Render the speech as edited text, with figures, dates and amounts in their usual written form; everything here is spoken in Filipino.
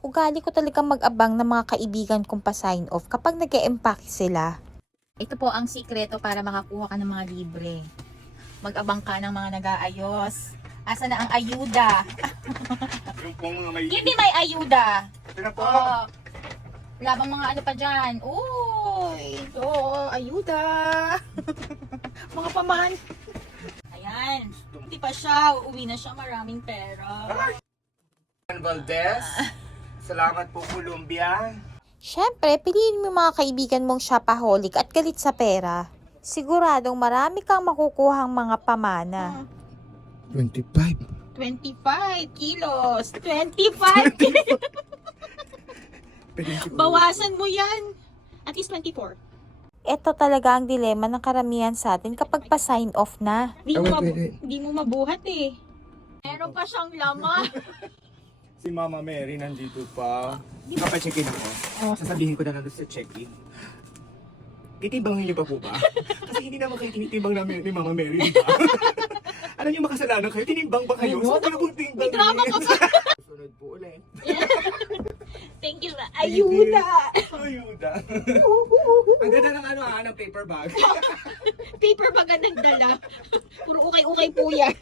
Ugali ko talagang mag-abang ng mga kaibigan kong pa-sign off kapag nag-e-empake sila. Ito po ang sikreto para makakuha ka ng mga libre. Mag-abang ka ng mga nag-aayos. Asa na ang ayuda? Yung pong mga may... Give me my ayuda! Ito na po. Wala bang mga ano pa dyan? Uy! Ito, ayuda! Mga paman! Ayan! Hindi pa siya. Uuwi na siya. Maraming pera. Valdez. Salamat po, Columbia. Siyempre, piliin mo yung mga kaibigan mong shopaholic at galit sa pera. Siguradong marami kang makukuhang mga pamana. 25. 25 kilos! 25 kilos! Bawasan mo yan! At least 24. Ito talaga ang dilema ng karamihan sa atin kapag pa-sign off na. Di mo mabuhat eh. Meron pa siyang laman. Si Mama Mary nandito pa. Kapag-check-in ako. Sasabihin ko na lang sa check-in. Titimbangin niyo pa po ba? Kasi hindi naman kayo tinitimbang namin ni Mama Mary, di ba? Alam niyo makasalanan kayo? Tinimbang ba kayo? So, ano pong timbang? May drama ka pa. Sunod po ulit. Thank you. Ayuda! Ayuda. Ang ganda ng ng paper bag. Paper bag ang nagdala. Puro ukay-ukay po yan.